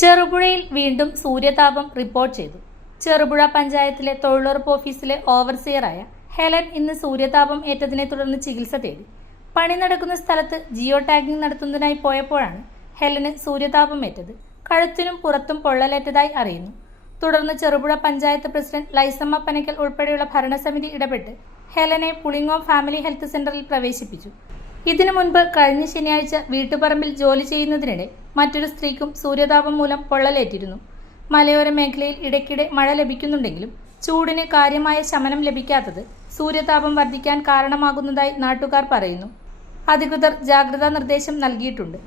ചെറുപുഴയിൽ വീണ്ടും സൂര്യതാപം റിപ്പോർട്ട് ചെയ്തു. ചെറുപുഴ പഞ്ചായത്തിലെ തൊഴിലുറപ്പ് ഓഫീസിലെ ഓവർസിയറായ ഹെലൻ ഇന്ന് സൂര്യതാപം ഏറ്റതിനെ തുടർന്ന് ചികിത്സ തേടി. പണി നടക്കുന്ന സ്ഥലത്ത് ജിയോ ടാഗിംഗ് നടത്തുന്നതിനായി പോയപ്പോഴാണ് ഹെലന് സൂര്യതാപം ഏറ്റത്. കഴുത്തിനും പുറത്തും പൊള്ളലേറ്റതായി അറിയുന്നു. തുടർന്ന് ചെറുപുഴ പഞ്ചായത്ത് പ്രസിഡന്റ് ലൈസമ്മ പനക്കൽ ഉൾപ്പെടെയുള്ള ഭരണസമിതി ഇടപെട്ട് ഹെലനെ പുളിങ്ങോം ഫാമിലി ഹെൽത്ത് സെന്ററിൽ പ്രവേശിപ്പിച്ചു. ഇതിനു മുൻപ് കഴിഞ്ഞ ശനിയാഴ്ച വീട്ടുപറമ്പിൽ ജോലി ചെയ്യുന്നതിനിടെ മറ്റൊരു സ്ത്രീക്കും സൂര്യതാപം മൂലം പൊള്ളലേറ്റിരുന്നു. മലയോര മേഖലയിൽ ഇടയ്ക്കിടെ മഴ ലഭിക്കുന്നുണ്ടെങ്കിലും ചൂടിന് കാര്യമായ ശമനം ലഭിക്കാത്തത് സൂര്യതാപം വർദ്ധിക്കാൻ കാരണമാകുന്നതായി നാട്ടുകാർ പറയുന്നു. അധികൃതർ ജാഗ്രതാ നിർദ്ദേശം നൽകിയിട്ടുണ്ട്.